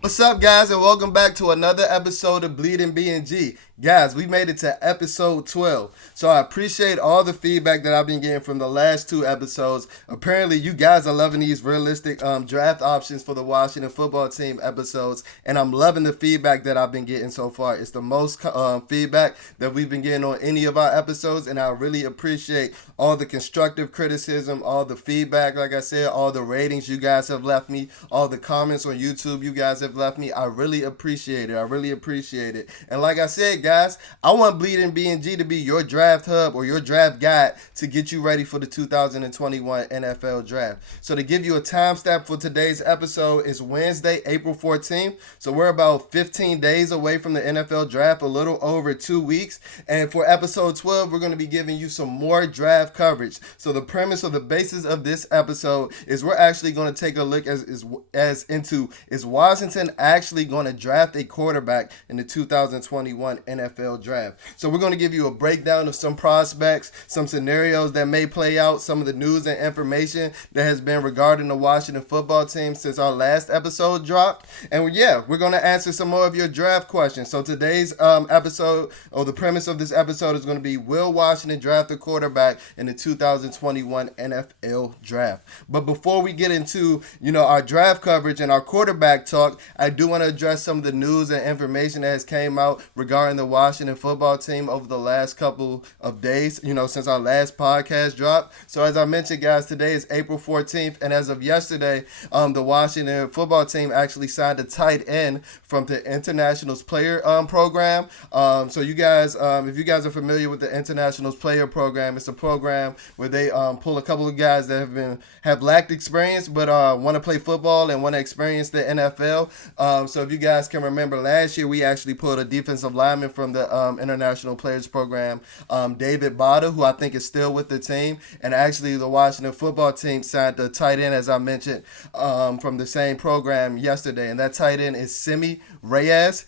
What's up, guys, and welcome back to another episode of BnG. Guys, we made it to episode 12. So I appreciate all the feedback that I've been getting from the last two episodes. Apparently, you guys are loving these realistic draft options for the Washington football team episodes, and I'm loving the feedback that I've been getting so far. It's the most feedback that we've been getting on any of our episodes, and I really appreciate all the constructive criticism, all the feedback, like I said, all the ratings you guys have left me, all the comments on YouTube you guys have left me. I really appreciate it. I really appreciate it. And like I said, guys, I want Bleeding BnG to be your draft hub or your draft guide to get you ready for the 2021 NFL draft. So to give you a timestamp for today's episode, is Wednesday, April 14th. So we're about 15 days away from the NFL draft, a little over 2 weeks. And for episode 12, we're going to be giving you some more draft coverage. So the premise or the basis of this episode is we're actually going to take a look as into is Washington actually going to draft a quarterback in the 2021 NFL draft. So we're going to give you a breakdown of some prospects, some scenarios that may play out, some of the news and information that has been regarding the Washington football team since our last episode dropped. And yeah, we're going to answer some more of your draft questions. So today's episode, or the premise of this episode, is going to be, will Washington draft a quarterback in the 2021 NFL draft? But before we get into, our draft coverage and our quarterback talk, I do want to address some of the news and information that has came out regarding the Washington football team over the last couple of days, since our last podcast dropped. So as I mentioned, guys, today is April 14th, and as of yesterday, the Washington football team actually signed a tight end from the Internationals Player Program. So you guys, if you guys are familiar with the Internationals Player Program, it's a program where they pull a couple of guys that have lacked experience but want to play football and want to experience the NFL. So if you guys can remember, last year we actually pulled a defensive lineman from the International Players Program, David Bada, who I think is still with the team. And actually the Washington football team signed the tight end, as I mentioned, from the same program yesterday. And that tight end is Simi Reyes.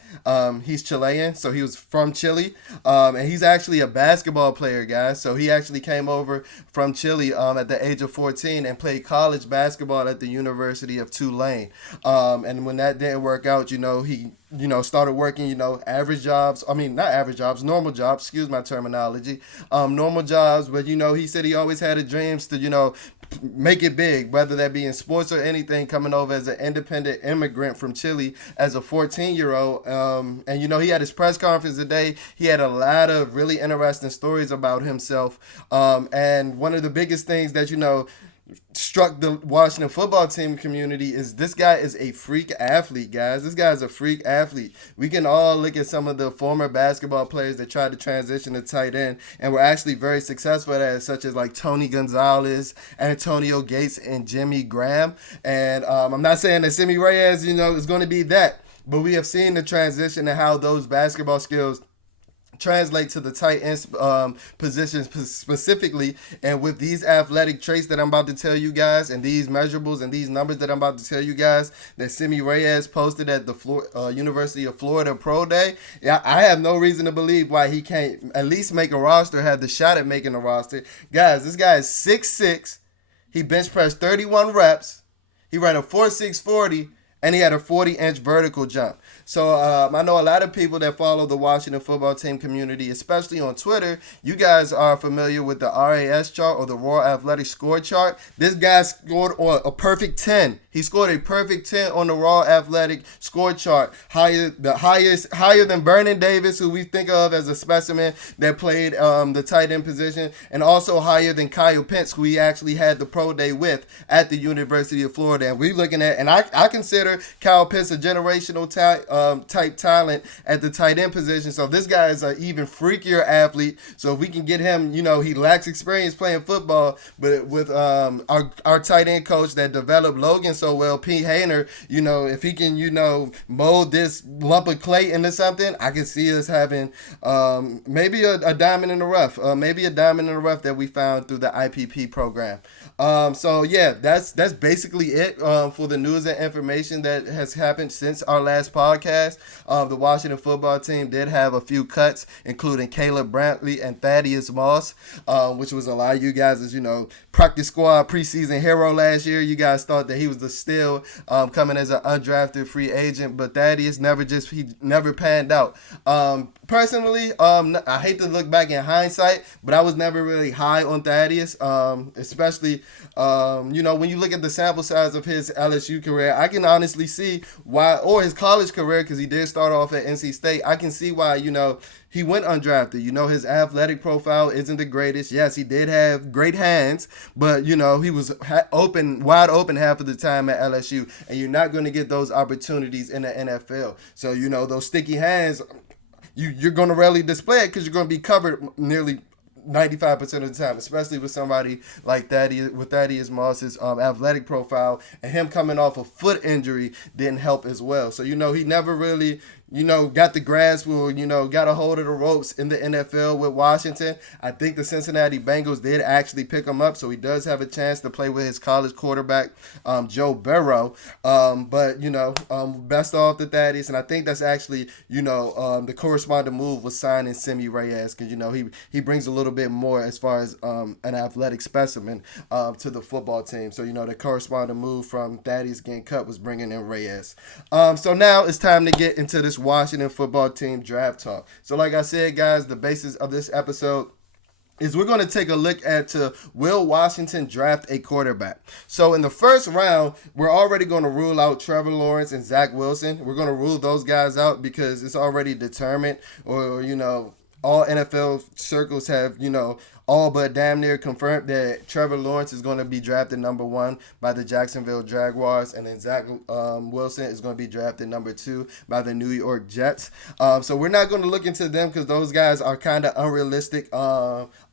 He's Chilean, so he was from Chile. And he's actually a basketball player, guys. So he actually came over from Chile at the age of 14 and played college basketball at the University of Tulane. And when that didn't work out, he started working, average jobs. I mean, not average jobs, normal jobs, excuse my terminology. Normal jobs, but, he said he always had a dreams to, make it big, whether that be in sports or anything, coming over as an independent immigrant from Chile as a 14-year-old. And, he had his press conference today. He had a lot of really interesting stories about himself. And one of the biggest things that, struck the Washington football team community is this guy is a freak athlete, guys. This guy is a freak athlete. We can all look at some of the former basketball players that tried to transition to tight end and were actually very successful at it, such as like Tony Gonzalez, Antonio Gates, and Jimmy Graham. And I'm not saying that Simi Reyes, is going to be that, but we have seen the transition and how those basketball skills translate to the tight end position specifically. And with these athletic traits that I'm about to tell you guys, and these measurables and these numbers that I'm about to tell you guys that Simi Reyes posted at the University of Florida Pro Day, I have no reason to believe why he can't at least make a roster, have the shot at making a roster. Guys, this guy is 6'6". He bench pressed 31 reps. He ran a 4.6 40, and he had a 40-inch vertical jump. So I know a lot of people that follow the Washington football team community, especially on Twitter, you guys are familiar with the RAS chart, or the Raw Athletic Score chart. This guy scored a perfect 10. He scored a perfect 10 on the Raw Athletic Score chart, higher than Vernon Davis, who we think of as a specimen that played the tight end position, and also higher than Kyle Pitts, who he actually had the pro day with at the University of Florida. And we're looking at, and I consider Kyle Pitts a generational type talent at the tight end position. So this guy is an even freakier athlete. So if we can get him, he lacks experience playing football, but with our tight end coach that developed Logan so well, Pete Hainer, if he can, mold this lump of clay into something, I can see us having maybe a diamond in the rough, that we found through the IPP program. So yeah, that's basically it for the news and information situation that has happened since our last podcast. The Washington football team did have a few cuts, including Caleb Brantley and Thaddeus Moss, which was a lot of you guys, as you know, practice squad preseason hero last year. You guys thought that he was the steal coming as an undrafted free agent, but Thaddeus he never panned out. Personally, I hate to look back in hindsight, but I was never really high on Thaddeus, especially, when you look at the sample size of his LSU career. I can honestly see why, or his college career, because he did start off at NC State. I can see why, he went undrafted. His athletic profile isn't the greatest. Yes, he did have great hands, but, he was wide open half of the time at LSU, and you're not going to get those opportunities in the NFL. So, those sticky hands, you're going to rarely display it because you're going to be covered nearly 95% of the time, especially with somebody like Thaddeus Moss's athletic profile, and him coming off a foot injury didn't help as well. So, he never really, got the grasp or, got a hold of the ropes in the NFL with Washington. I think the Cincinnati Bengals did actually pick him up, so he does have a chance to play with his college quarterback, Joe Burrow. But, best off to Thaddeus, and I think that's actually, the corresponding move was signing Semi Reyes, because, he brings a little bit more as far as an athletic specimen to the football team. So, the corresponding move from Thaddeus getting cut was bringing in Reyes. So now it's time to get into this Washington football team draft talk. So like I said, guys, the basis of this episode is we're going to take a look at will Washington draft a quarterback. So in the first round, we're already going to rule out Trevor Lawrence and Zach Wilson. We're going to rule those guys out because it's already determined, or, all NFL circles have, all but damn near confirmed that Trevor Lawrence is going to be drafted number 1 by the Jacksonville Jaguars, and then Zach Wilson is going to be drafted number 2 by the New York Jets. So we're not going to look into them because those guys are kind of unrealistic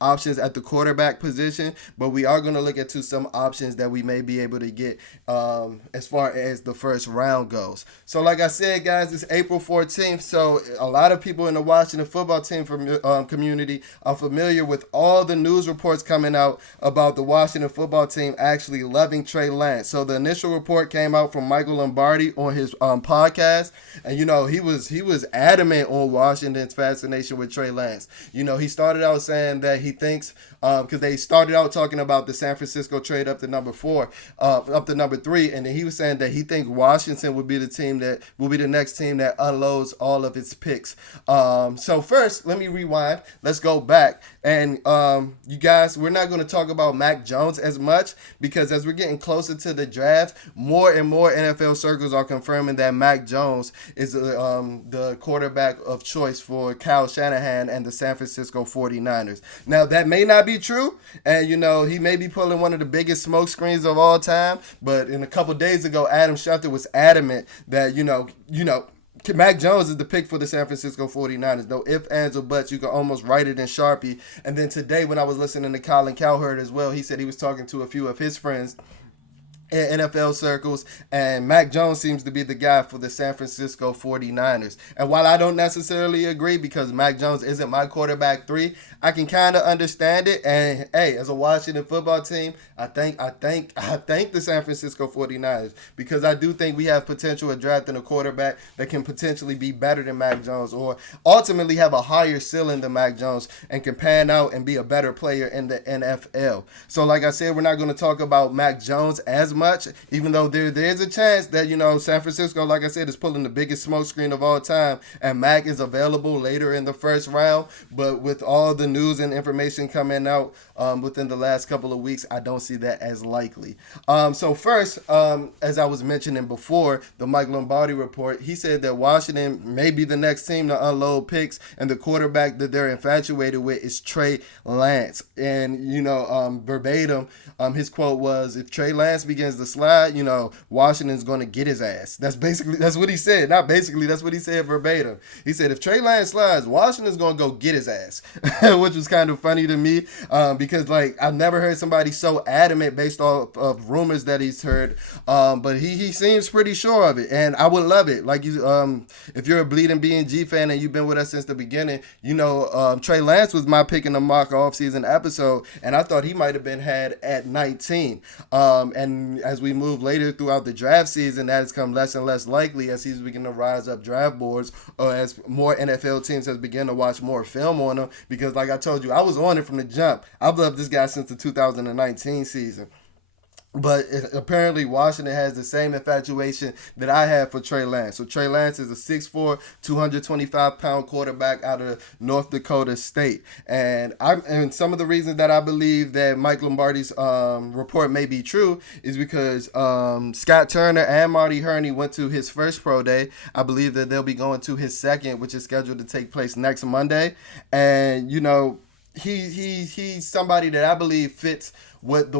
options at the quarterback position, but we are going to look into some options that we may be able to get as far as the first round goes. So like I said, guys, it's April 14th, so a lot of people in the Washington football team community are familiar with all the news reports coming out about the Washington football team actually loving Trey Lance. So the initial report came out from Michael Lombardi on his podcast, and he was adamant on Washington's fascination with Trey Lance. He started out saying that he thinks, because they started out talking about the San Francisco trade up to number 3, and then he was saying that he thinks Washington would be the next team that unloads all of its picks. So first, let me rewind. Let's go back. And you guys, we're not going to talk about Mac Jones as much because as we're getting closer to the draft, more and more NFL circles are confirming that Mac Jones is the quarterback of choice for Kyle Shanahan and the San Francisco 49ers. Now, that may not be true, and he may be pulling one of the biggest smoke screens of all time, but in a couple days ago, Adam Schefter was adamant that, Mac Jones is the pick for the San Francisco 49ers. No ifs, ands, or buts. You can almost write it in Sharpie. And then today when I was listening to Colin Cowherd as well, he said he was talking to a few of his friends in NFL circles, and Mac Jones seems to be the guy for the San Francisco 49ers. And while I don't necessarily agree because Mac Jones isn't my quarterback 3, I can kind of understand it. And hey, as a Washington football team, I thank the San Francisco 49ers because I do think we have potential at drafting a quarterback that can potentially be better than Mac Jones or ultimately have a higher ceiling than Mac Jones and can pan out and be a better player in the NFL. So like I said, we're not going to talk about Mac Jones as much, even though there's a chance that, San Francisco, like I said, is pulling the biggest smokescreen of all time, and Mac is available later in the first round. But with all the news and information coming out within the last couple of weeks, I don't see that as likely. So first, as I was mentioning before, the Mike Lombardi report, he said that Washington may be the next team to unload picks, and the quarterback that they're infatuated with is Trey Lance. And, verbatim, his quote was, if Trey Lance begins to slide, Washington's going to get his ass. That's what he said. Not basically, that's what he said verbatim. He said, if Trey Lance slides, Washington's going to go get his ass, which was kind of funny to me because because like I've never heard somebody so adamant based off of rumors that he's heard. But he seems pretty sure of it, and I would love it. Like you, if you're a Bleeding BnG fan and you've been with us since the beginning, you know Trey Lance was my pick in the mock offseason episode, and I thought he might have been had at 19. And as we move later throughout the draft season, that has come less and less likely as he's beginning to rise up draft boards, or as more NFL teams has begun to watch more film on him. Because like I told you, I was on it from the jump. I've loved this guy since the 2019 season. But apparently Washington has the same infatuation that I had for Trey Lance. So Trey Lance is a 6'4", 225-pound quarterback out of North Dakota State. And some of the reasons that I believe that Mike Lombardi's report may be true is because Scott Turner and Marty Herney went to his first pro day. I believe that they'll be going to his second, which is scheduled to take place next Monday. And, you know, he's somebody that I believe fits what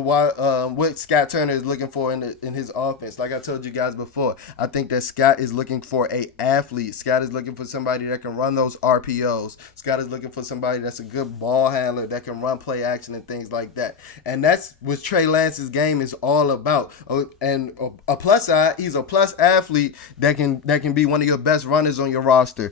Scott Turner is looking for in his offense. Like I told you guys before, I think that Scott is looking for a athlete. Scott is looking for somebody that can run those RPOs. Scott is looking for somebody that's a good ball handler that can run play action and things like that. And that's what Trey Lance's game is all about. And a plus side, he's a plus athlete that can be one of your best runners on your roster.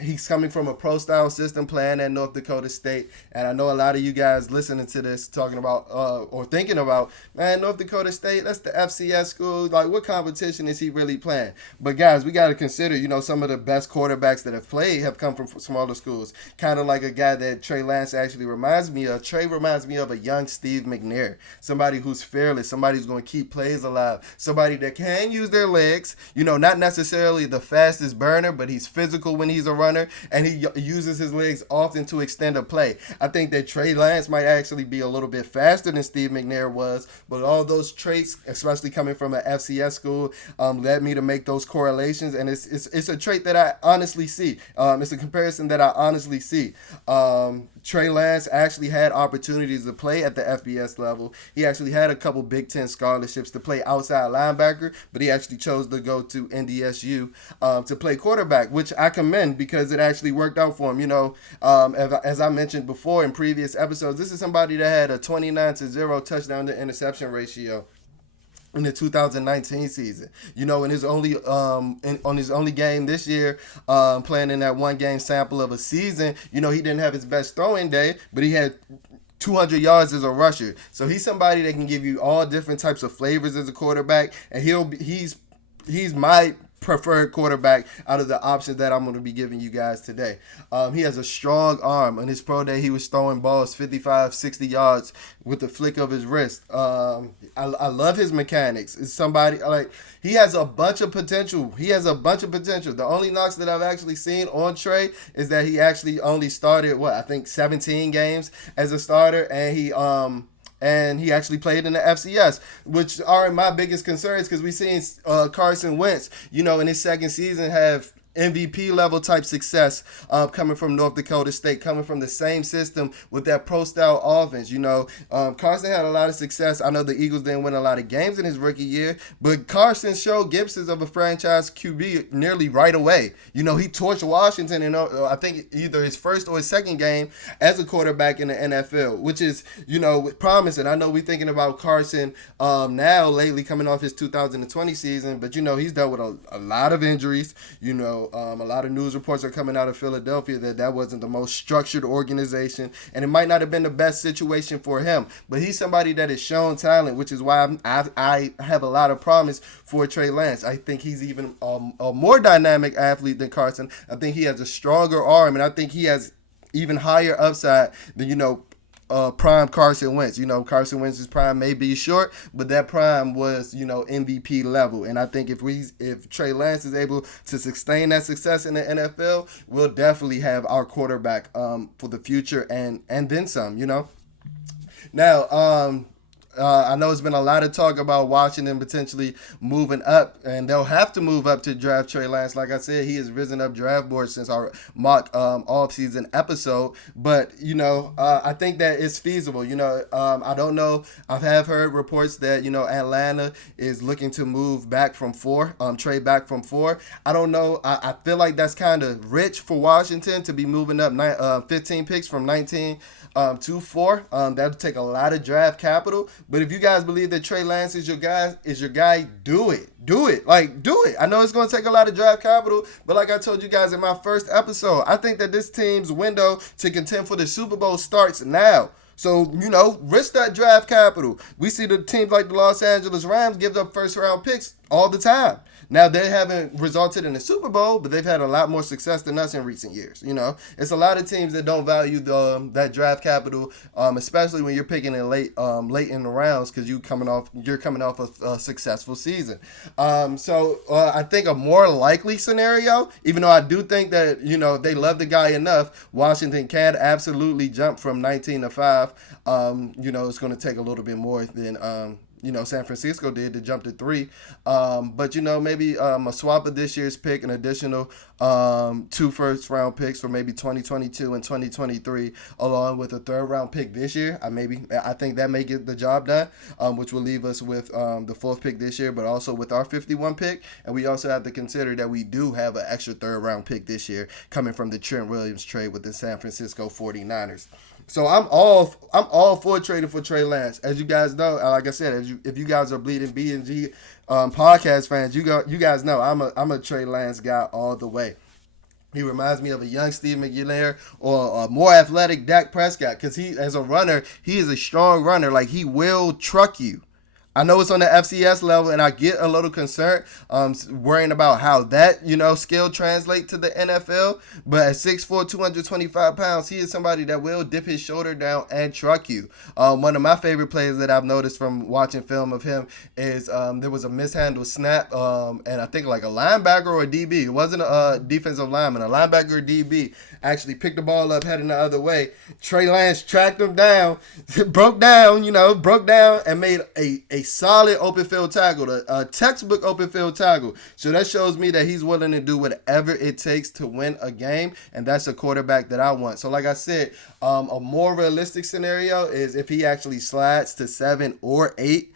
He's coming from a pro style system playing at North Dakota State, and I know a lot of you guys listening to this talking about or thinking about, man, North Dakota State, that's the FCS school. Like, what competition is he really playing? But guys, we got to consider, you know, some of the best quarterbacks that have played have come from smaller schools. Kind of like a guy that Trey Lance actually reminds me of. Trey reminds me of a young Steve McNair, somebody who's fearless, somebody who's going to keep plays alive, somebody that can use their legs. You know, not necessarily the fastest burner, but he's physical when he's a runner, and he uses his legs often to extend a play. I think that Trey Lance might actually be a little bit faster than Steve McNair was, but all those traits, especially coming from an FCS school, led me to make those correlations, and it's a trait that I honestly see. It's a comparison that I honestly see. Trey Lance actually had opportunities to play at the FBS level. He actually had a couple Big Ten scholarships to play outside linebacker, but he actually chose to go to NDSU to play quarterback, which I commend because it actually worked out for him. You know, as I mentioned before in previous episodes, this is somebody that had a 29-0 touchdown to interception ratio in the 2019 season. You know, in his only on his only game this year, playing in that one game sample of a season, you know, he didn't have his best throwing day, but he had 200 yards as a rusher. So he's somebody that can give you all different types of flavors as a quarterback, and he's my preferred quarterback out of the options that I'm going to be giving you guys today. He has a strong arm. On his pro day, he was throwing balls 55, 60 yards with the flick of his wrist. I love his mechanics. It's somebody, like, he has a bunch of potential. The only knocks that I've actually seen on Trey is that he actually only started, I think 17 games as a starter, and he actually played in the FCS, which are my biggest concerns because we've seen Carson Wentz, you know, in his second season have MVP level type success coming from North Dakota State, coming from the same system with that pro style offense. You know, Carson had a lot of success. I know the Eagles didn't win a lot of games in his rookie year, but Carson showed glimpses of a franchise QB nearly right away. You know, he torched Washington in I think either his first or his second game as a quarterback in the NFL, which is, you know, promising. I know we're thinking about Carson now lately coming off his 2020 season, but, you know, he's dealt with a lot of injuries. You know, a lot of news reports are coming out of Philadelphia that wasn't the most structured organization, and it might not have been the best situation for him. But he's somebody that has shown talent, which is why I have a lot of promise for Trey Lance. I think he's even a more dynamic athlete than Carson. I think he has a stronger arm, and I think he has even higher upside than, you know, prime Carson Wentz. You know, Carson Wentz's prime may be short, but that prime was, you know, MVP level. And I think if Trey Lance is able to sustain that success in the NFL, we'll definitely have our quarterback for the future and then some, you know. Now, I know it's been a lot of talk about Washington potentially moving up, and they'll have to move up to draft Trey Lance. Like I said, he has risen up draft board since our mock offseason episode. But I think that it's feasible. I don't know. I have heard reports that Atlanta is looking to move back from four, trade back from four. I don't know. I feel like that's kind of rich for Washington to be moving up 15 picks from 19 to four. That'll take a lot of draft capital. But if you guys believe that Trey Lance is your guy, do it. Do it. Like, do it. I know it's going to take a lot of draft capital, but like I told you guys in my first episode, I think that this team's window to contend for the Super Bowl starts now. So, risk that draft capital. We see the teams like the Los Angeles Rams give up first round picks all the time. Now, they haven't resulted in a Super Bowl, but they've had a lot more success than us in recent years. It's a lot of teams that don't value that draft capital, especially when you're picking it late in the rounds because you're coming off a successful season. So I think a more likely scenario, even though I do think that they love the guy enough, Washington can absolutely jump from 19 to 5. It's going to take a little bit more than San Francisco did to jump to 3. But maybe a swap of this year's pick, an additional 2 first-round picks for maybe 2022 and 2023, along with a third-round pick this year. I think that may get the job done, which will leave us with the 4th pick this year, but also with our 51 pick. And we also have to consider that we do have an extra third-round pick this year coming from the Trent Williams trade with the San Francisco 49ers. So I'm all for trading for Trey Lance. As you guys know, like I said, if you guys are bleeding BnG podcast fans, you guys know I'm a Trey Lance guy all the way. He reminds me of a young Steve McGuire or a more athletic Dak Prescott because he, as a runner, he is a strong runner. Like, he will truck you. I know it's on the FCS level, and I get a little concerned worrying about how that, skill translate to the NFL. But at 6'4", 225 pounds, he is somebody that will dip his shoulder down and truck you. One of my favorite plays that I've noticed from watching film of him is there was a mishandled snap, and I think like a linebacker or a DB. It wasn't a defensive lineman. A linebacker or DB actually picked the ball up heading the other way. Trey Lance tracked him down, broke down, and made a solid open field tackle, a textbook open field tackle. So that shows me that he's willing to do whatever it takes to win a game, and that's a quarterback that I want. So like I said, a more realistic scenario is if he actually slides to 7 or 8,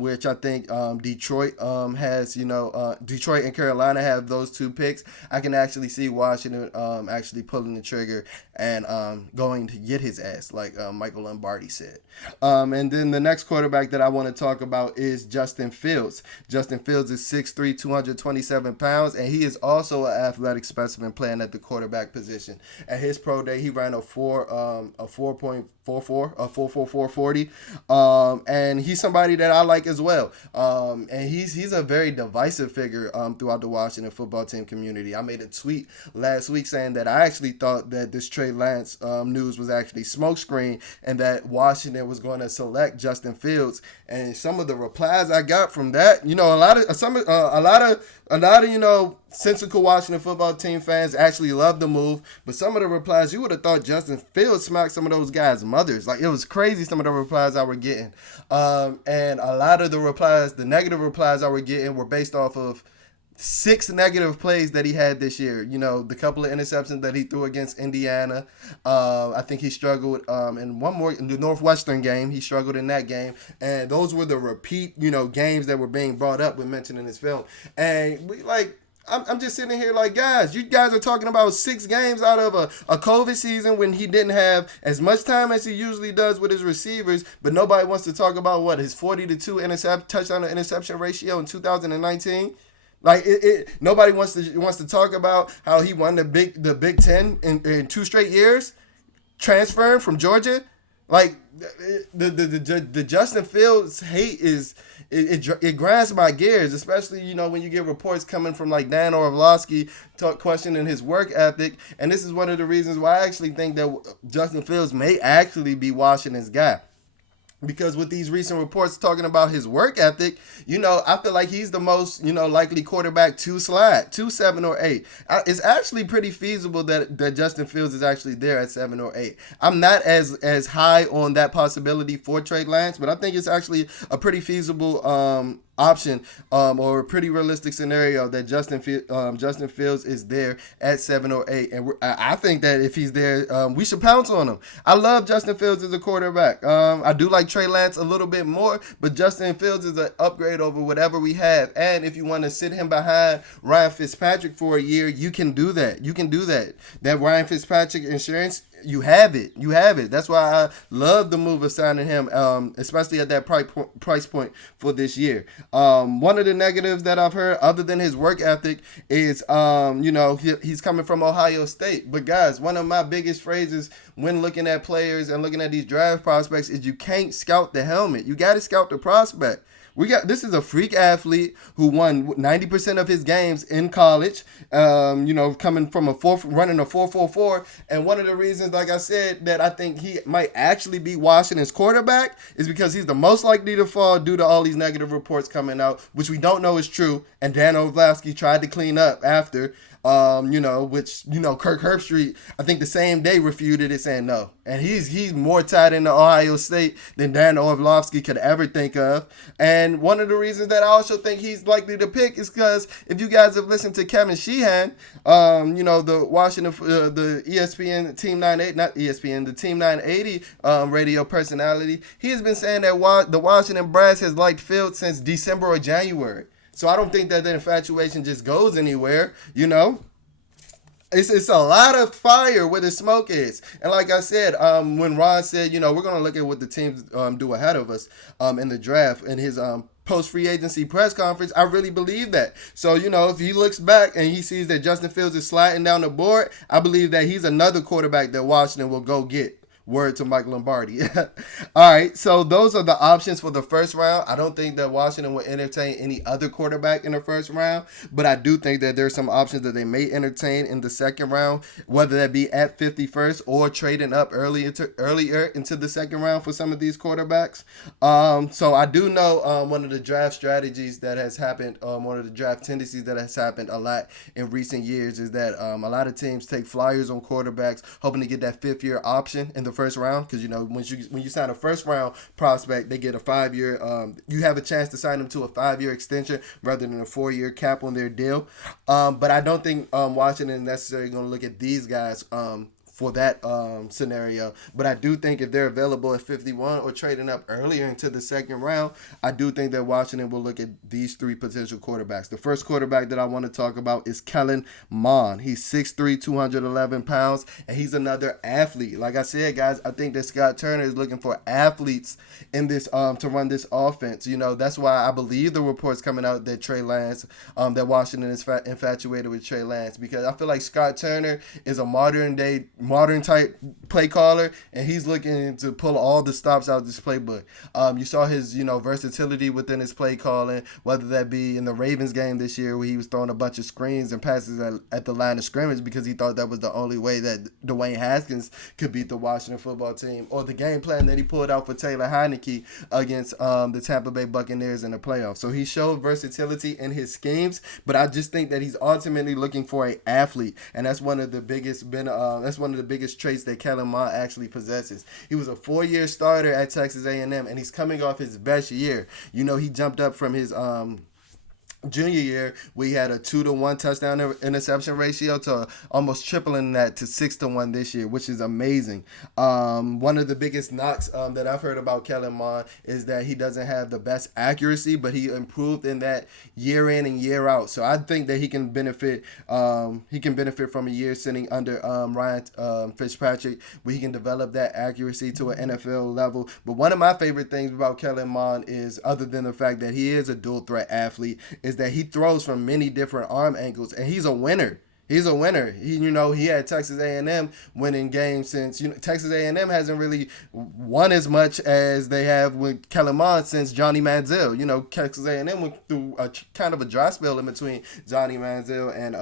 which I think Detroit has, Detroit and Carolina have those 2 picks. I can actually see Washington actually pulling the trigger and going to get his ass, like Michael Lombardi said. And then the next quarterback that I want to talk about is Justin Fields. Justin Fields is 6'3", 227 pounds, and he is also an athletic specimen playing at the quarterback position. At his pro day, he ran a 4.40, and he's somebody that I like as well. And he's a very divisive figure throughout the Washington football team community. I made a tweet last week saying that I actually thought that this Trey Lance news was actually smokescreen, and that Washington was going to select Justin Fields. And some of the replies I got from that, a lot of sensical Washington football team fans actually loved the move, but some of the replies, you would have thought Justin Fields smacked some of those guys' mothers. Like, it was crazy, some of the replies I were getting. And a lot of the replies, the negative replies I were getting were based off of 6 negative plays that he had this year. The couple of interceptions that he threw against Indiana. I think he struggled in one more, in the Northwestern game. He struggled in that game. And those were the repeat, games that were being brought up when mentioned in his film. And I'm just sitting here like, guys, you guys are talking about 6 games out of a COVID season when he didn't have as much time as he usually does with his receivers, but nobody wants to talk about his 40-2 touchdown to interception ratio in 2019. Like, nobody wants to talk about how he won the Big Ten in 2 straight years, transferring from Georgia. Like, the Justin Fields hate is it grinds my gears, especially when you get reports coming from like Dan Orlovsky questioning his work ethic, and this is one of the reasons why I actually think that Justin Fields may actually be Washington's guy. because with these recent reports talking about his work ethic, I feel like he's the most, likely quarterback to slide to 7 or 8. It's actually pretty feasible that Justin Fields is actually there at 7 or 8. I'm not as high on that possibility for Trey Lance, but I think it's actually a pretty feasible option, or a pretty realistic scenario that Justin Fields is there at 7 or 8, and I think that if he's there, we should pounce on him. I love Justin Fields as a quarterback. I do like Trey Lance a little bit more, but Justin Fields is an upgrade over whatever we have. And if you want to sit him behind Ryan Fitzpatrick for a year, you can do that. You can do that. That Ryan Fitzpatrick insurance, you have it. You have it. That's why I love the move of signing him, especially at that price point for this year. One of the negatives that I've heard, other than his work ethic, is he's coming from Ohio State. But guys, one of my biggest phrases when looking at players and looking at these draft prospects is you can't scout the helmet. You got to scout the prospect. This is a freak athlete who won 90% of his games in college, coming from running a 4.44. And one of the reasons, like I said, that I think he might actually be Washington's quarterback is because he's the most likely to fall due to all these negative reports coming out, which we don't know is true. And Dan Orlovsky tried to clean up after. Kirk Herbstreit, I think the same day refuted it, saying no. And he's more tied into Ohio State than Dan Orlovsky could ever think of. And one of the reasons that I also think he's likely to pick is because if you guys have listened to Kevin Sheehan, the Washington, the ESPN Team 980, not ESPN, the Team 980 radio personality, he has been saying that the Washington Brass has liked Fields since December or January. So I don't think that the infatuation just goes anywhere, It's a lot of fire where the smoke is. And like I said, when Ron said, we're going to look at what the teams do ahead of us in the draft, in his post-free agency press conference, I really believe that. So, if he looks back and he sees that Justin Fields is sliding down the board, I believe that he's another quarterback that Washington will go get. Word to Mike Lombardi. All right, so those are the options for the first round. I don't think that Washington will entertain any other quarterback in the first round, but I do think that there's some options that they may entertain in the second round, whether that be at 51st or trading up earlier into the second round for some of these quarterbacks. So I do know one of the draft strategies that has happened, one of the draft tendencies that has happened a lot in recent years is that a lot of teams take flyers on quarterbacks, hoping to get that fifth-year option in the first round, because when you sign a first round prospect, they get a 5-year. You have a chance to sign them to a 5-year extension rather than a 4-year cap on their deal. But I don't think Washington is necessarily going to look at these guys for that scenario. But I do think if they're available at 51 or trading up earlier into the second round, I do think that Washington will look at these three potential quarterbacks. The first quarterback that I want to talk about is Kellen Mond. He's 6'3", 211 pounds, and he's another athlete. Like I said, guys, I think that Scott Turner is looking for athletes in this to run this offense. That's why I believe the reports coming out that Trey Lance, that Washington is infatuated with Trey Lance, because I feel like Scott Turner is a modern type play caller, and he's looking to pull all the stops out of this playbook. You saw his versatility within his play calling, whether that be in the Ravens game this year where he was throwing a bunch of screens and passes at the line of scrimmage because he thought that was the only way that Dwayne Haskins could beat the Washington football team, or the game plan that he pulled out for Taylor Heineke against the Tampa Bay Buccaneers in the playoffs. So he showed versatility in his schemes, but I just think that he's ultimately looking for an athlete, and that's one of the biggest traits that Kellen Mond actually possesses. He was a 4-year starter at Texas A&M, and he's coming off his best year. He jumped up from his junior year, we had a 2-to-1 touchdown interception ratio to almost tripling that to 6-to-1 this year, which is amazing. One of the biggest knocks that I've heard about Kellen Mond is that he doesn't have the best accuracy, but he improved in that year in and year out. So I think that he can benefit. He can benefit from a year sitting under Ryan Fitzpatrick, where he can develop that accuracy to an NFL level. But one of my favorite things about Kellen Mond is, other than the fact that he is a dual threat athlete, is that he throws from many different arm angles, and he's a winner. He's a winner. He had Texas A&M winning games since Texas A&M hasn't really won as much as they have with Kellen Mond since Johnny Manziel. Texas A&M went through a kind of a dry spell in between Johnny Manziel and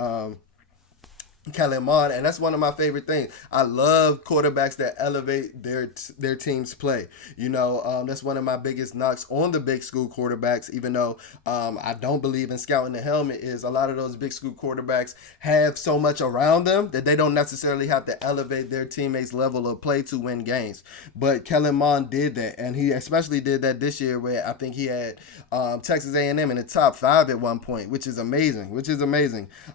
Kellerman, and that's one of my favorite things. I love quarterbacks that elevate their team's play. That's one of my biggest knocks on the big school quarterbacks. Even though I don't believe in scouting the helmet, is a lot of those big school quarterbacks have so much around them that they don't necessarily have to elevate their teammates' level of play to win games. But Kellerman did that, and he especially did that this year, where I think he had Texas A&M in the top 5 at one point, which is amazing.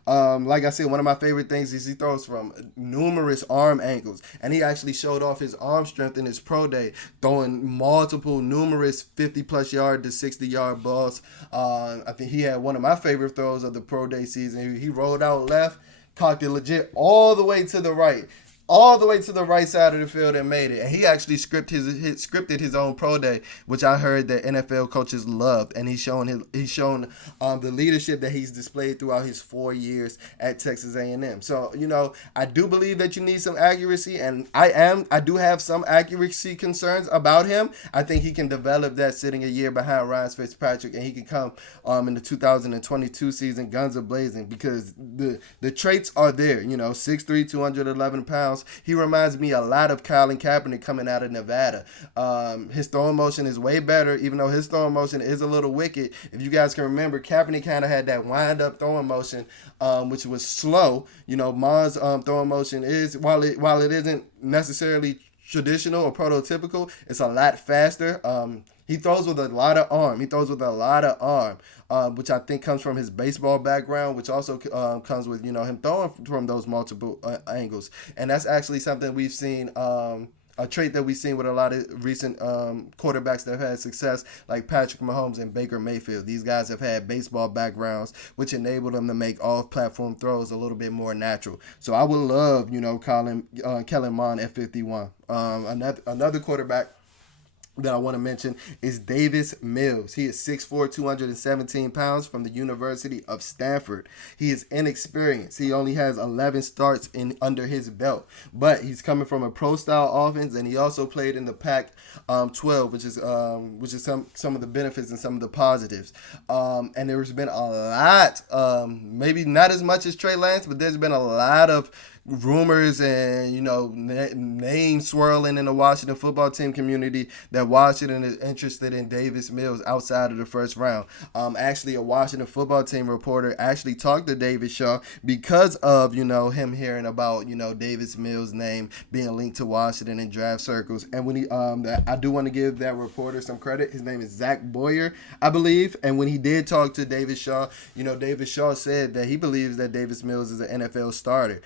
Like I said, one of my favorite things is he throws from numerous arm angles, and he actually showed off his arm strength in his pro day, throwing numerous 50-plus yard to 60-yard balls. I think he had one of my favorite throws of the pro day season. He rolled out left, cocked it legit all the way to the right. All the way to the right side of the field and made it. And he actually scripted his own pro day, which I heard that NFL coaches loved. And he's shown the leadership that he's displayed throughout his 4 years at Texas A&M. So I do believe that you need some accuracy, and I do have some accuracy concerns about him. I think he can develop that sitting a year behind Ryan Fitzpatrick, and he can come in the 2022 season guns a blazing, because the traits are there. 6'3", 211 pounds. He reminds me a lot of Colin Kaepernick coming out of Nevada. His throwing motion is way better, even though his throwing motion is a little wicked. If you guys can remember, Kaepernick kind of had that wind-up throwing motion, which was slow. Ma's throwing motion is, while it isn't necessarily traditional or prototypical, it's a lot faster. He throws with a lot of arm. Which I think comes from his baseball background, which also comes with him throwing from those multiple angles, and that's actually something we've seen. A trait that we've seen with a lot of recent quarterbacks that have had success, like Patrick Mahomes and Baker Mayfield. These guys have had baseball backgrounds, which enabled them to make off-platform throws a little bit more natural. So I would love, Kellerman at 51. Another quarterback that I want to mention is Davis Mills. He is 6'4", 217 pounds from the University of Stanford. He is inexperienced. He only has 11 starts under his belt, but he's coming from a pro-style offense, and he also played in the Pac-12, which is some of the benefits and some of the positives. And there's been a lot, maybe not as much as Trey Lance, but there's been a lot of rumors and names swirling in the Washington football team community that Washington is interested in Davis Mills outside of the first round. Actually, a Washington football team reporter actually talked to David Shaw because of him hearing about Davis Mills' name being linked to Washington in draft circles. And when I do want to give that reporter some credit. His name is Zach Boyer, I believe. And when he did talk to David Shaw, David Shaw said that he believes that Davis Mills is an NFL starter.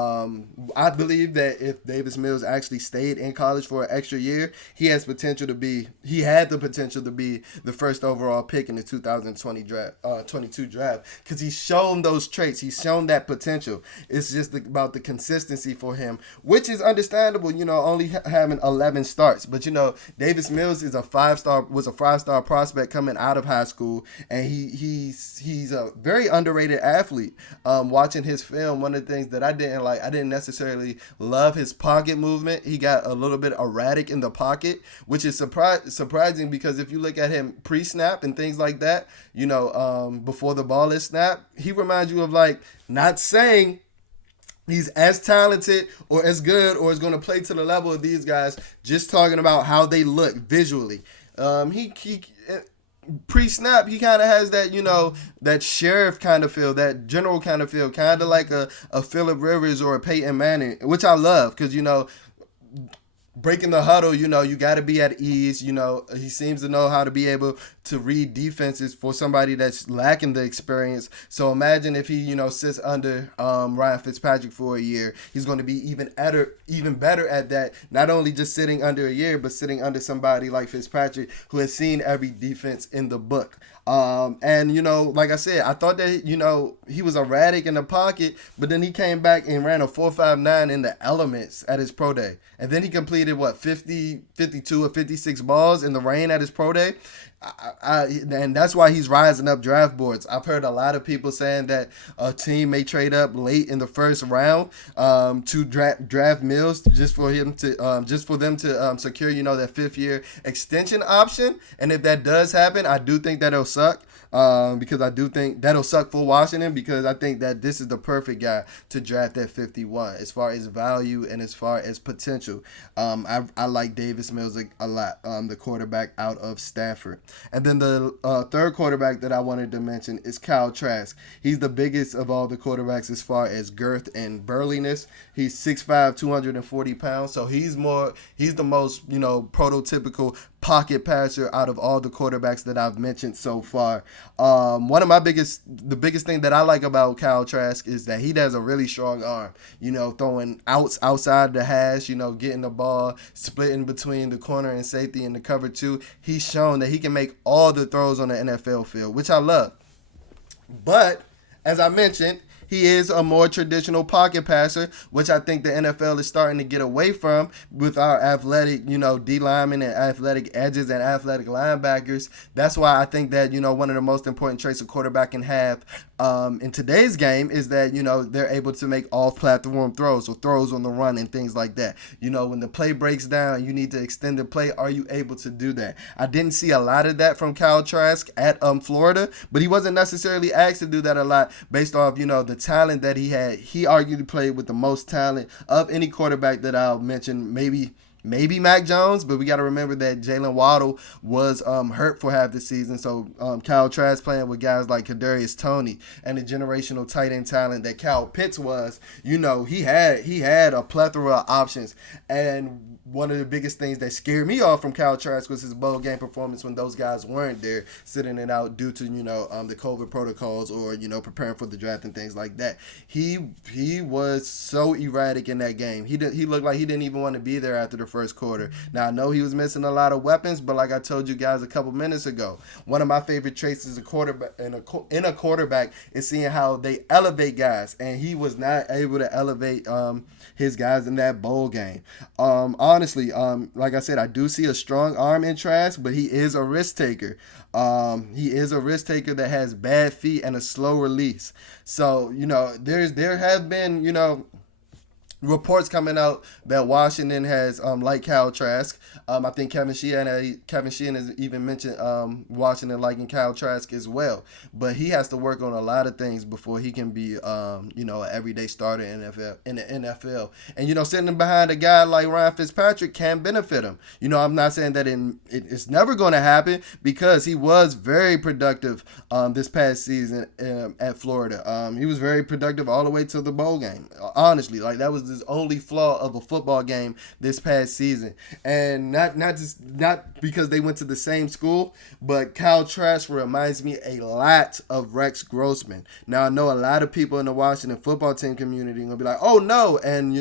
I believe that if Davis Mills actually stayed in college for an extra year, he had the potential to be the first overall pick in the 2022 draft, because he's shown those traits. He's shown that potential. It's just about the consistency for him, which is understandable, only having 11 starts. But, Davis Mills is was a five-star prospect coming out of high school, and he's a very underrated athlete. Watching his film, one of the things that I didn't necessarily love his pocket movement. He got a little bit erratic in the pocket, which is surprising, because if you look at him pre-snap and things like that, before the ball is snapped, he reminds you of, not saying he's as talented or as good or is going to play to the level of these guys, just talking about how they look visually. He pre-snap, he kind of has that, that sheriff kind of feel, that general kind of feel, kind of like a Phillip Rivers or a Peyton Manning, which I love, because, breaking the huddle, you got to be at ease. He seems to know how to be able to read defenses for somebody that's lacking the experience. So imagine if he, sits under Ryan Fitzpatrick for a year. He's going to be even better at that. Not only just sitting under a year, but sitting under somebody like Fitzpatrick, who has seen every defense in the book. And, like I said, I thought that, he was erratic in the pocket, but then he came back and ran a 4.59 in the elements at his pro day. And then he completed, 52 or 56 balls in the rain at his pro day. And that's why he's rising up draft boards. I've heard a lot of people saying that a team may trade up late in the first round to draft Mills just for them to secure that 5-year extension option. And if that does happen, I do think that it'll suck. because I do think that'll suck for Washington, because I think that this is the perfect guy to draft at 51 as far as value and as far as potential. I like Davis Mills a lot, the quarterback out of Stanford. And then the third quarterback that I wanted to mention is Kyle Trask. He's the biggest of all the quarterbacks as far as girth and burliness. He's 6'5", 240 pounds, so he's the most, prototypical pocket passer out of all the quarterbacks that I've mentioned so far. One of the biggest thing that I like about Kyle Trask is that he has a really strong arm. Throwing outside the hash, getting the ball, splitting between the corner and safety and the cover two. He's shown that he can make all the throws on the NFL field, which I love. But as I mentioned, he is a more traditional pocket passer, which I think the NFL is starting to get away from with our athletic, D linemen and athletic edges and athletic linebackers. That's why I think that, one of the most important traits a quarterback can have in today's game is that, they're able to make off-platform throws or throws on the run and things like that. When the play breaks down, you need to extend the play. Are you able to do that? I didn't see a lot of that from Kyle Trask at Florida, but he wasn't necessarily asked to do that a lot based off, the talent that he had. He arguably played with the most talent of any quarterback that I'll mention. Maybe Mac Jones, but we got to remember that Jalen Waddle was hurt for half the season. So Kyle Trask playing with guys like Kadarius Toney and the generational tight end talent that Kyle Pitts was, he had a plethora of options. And one of the biggest things that scared me off from Kyle Trask was his bowl game performance when those guys weren't there, sitting it out due to the COVID protocols or preparing for the draft and things like that. He was so erratic in that game. He looked like he didn't even want to be there after the first quarter. Now I know he was missing a lot of weapons, but like I told you guys a couple minutes ago, one of my favorite traits as a quarterback in a quarterback is seeing how they elevate guys, and he was not able to elevate his guys in that bowl game. Honestly, like I said, I do see a strong arm in Trask, but he is a risk taker. He is a risk taker that has bad feet and a slow release. So, there have been, reports coming out that Washington has like Kyle Trask. I think Kevin Sheehan has even mentioned Washington liking Kyle Trask as well. But he has to work on a lot of things before he can be an everyday starter in the NFL. And sitting behind a guy like Ryan Fitzpatrick can benefit him. I'm not saying that it's never going to happen, because he was very productive this past season at Florida. He was very productive all the way to the bowl game. Honestly, like that was his only flaw of a football game this past season. And not because they went to the same school, but Kyle Trask reminds me a lot of Rex Grossman. Now I know a lot of people in the Washington football team community are gonna be like, oh no, and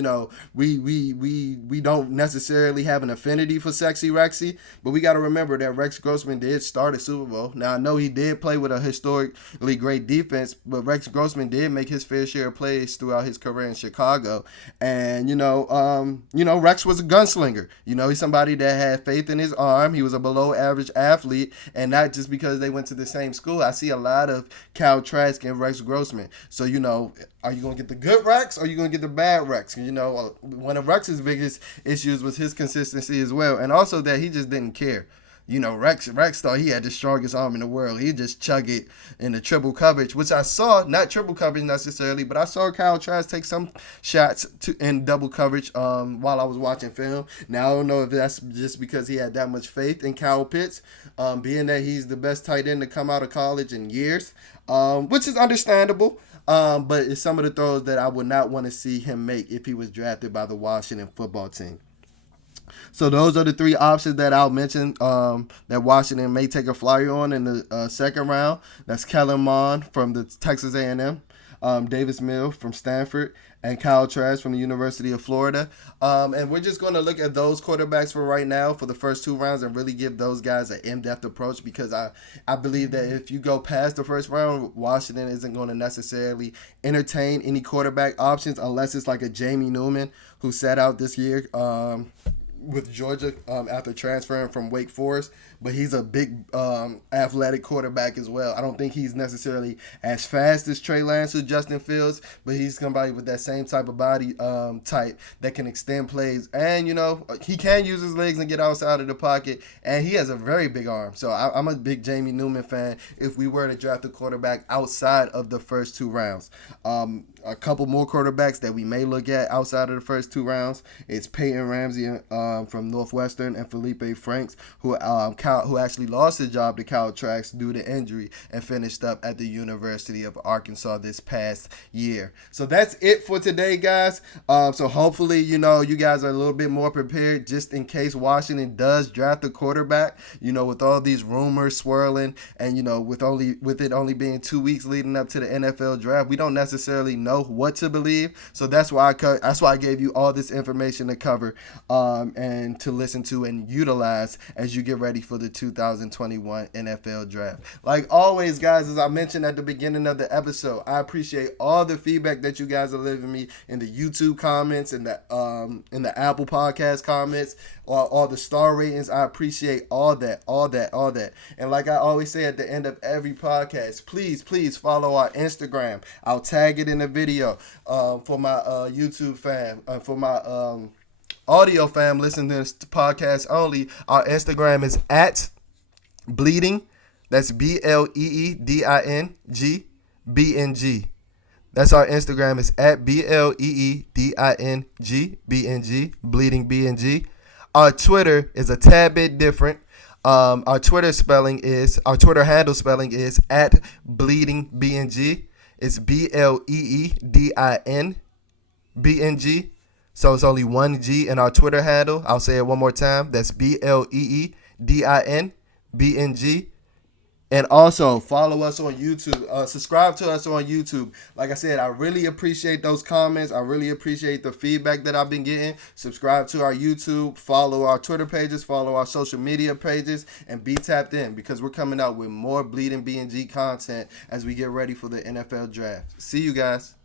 we don't necessarily have an affinity for Sexy Rexy, but we got to remember that Rex Grossman did start a Super Bowl. Now I know he did play with a historically great defense, but Rex Grossman did make his fair share of plays throughout his career in Chicago. And Rex was a gunslinger. He's somebody that had faith in his arm. He was a below average athlete, and not just because they went to the same school. I see a lot of Kyle Trask and Rex Grossman. So are you gonna get the good Rex or are you gonna get the bad Rex? One of Rex's biggest issues was his consistency as well, and also that he just didn't care. Rex thought he had the strongest arm in the world. He just chug it in the triple coverage, which I saw, not triple coverage necessarily, but I saw Kyle Trask take some shots in double coverage while I was watching film. Now, I don't know if that's just because he had that much faith in Kyle Pitts, being that he's the best tight end to come out of college in years, which is understandable. But it's some of the throws that I would not want to see him make if he was drafted by the Washington football team. So those are the three options that I'll mention that Washington may take a flyer on in the second round. That's Kellerman from the Texas A&M, Davis Mills from Stanford, and Kyle Trask from the University of Florida. And we're just going to look at those quarterbacks for right now for the first two rounds and really give those guys an in-depth approach, because I believe that if you go past the first round, Washington isn't going to necessarily entertain any quarterback options unless it's like a Jamie Newman who sat out this year. with Georgia after transferring from Wake Forest, but he's a big athletic quarterback as well. I don't think he's necessarily as fast as Trey Lance or Justin Fields, but he's somebody with that same type of body type that can extend plays. And, he can use his legs and get outside of the pocket, and he has a very big arm. So I'm a big Jamie Newman fan if we were to draft a quarterback outside of the first 2 rounds. A couple more quarterbacks that we may look at outside of the first 2 rounds. It's Peyton Ramsey from Northwestern and Felipe Franks, who actually lost his job to Trask due to injury and finished up at the University of Arkansas this past year. So that's it for today, guys. So hopefully, you guys are a little bit more prepared just in case Washington does draft a quarterback, with all these rumors swirling and, with it only being 2 weeks leading up to the NFL draft, we don't necessarily know what to believe. So that's why I gave you all this information to cover and to listen to and utilize as you get ready for the 2021 NFL draft. Like always, guys, as I mentioned at the beginning of the episode, I appreciate all the feedback that you guys are leaving me in the YouTube comments and the Apple Podcast comments, or all the star ratings. I appreciate all that. And like I always say at the end of every podcast, please follow our Instagram. I'll tag it in the video for my YouTube fam, for my audio fam listening to this podcast only. Our Instagram is at bleeding. That's BLEEDING BnG. That's our Instagram is at BLEEDING BnG, bleeding BnG. Our Twitter is a tad bit different. Our Twitter handle spelling is at bleeding BnG. It's BLEEDIN BnG. So it's only one G in our Twitter handle. I'll say it one more time. That's BLEEDIN BnG. And also follow us on YouTube. Subscribe to us on YouTube. Like I said, I really appreciate those comments. I really appreciate the feedback that I've been getting. Subscribe to our YouTube. Follow our Twitter pages. Follow our social media pages. And be tapped in because we're coming out with more Bleeding BnG content as we get ready for the NFL draft. See you guys.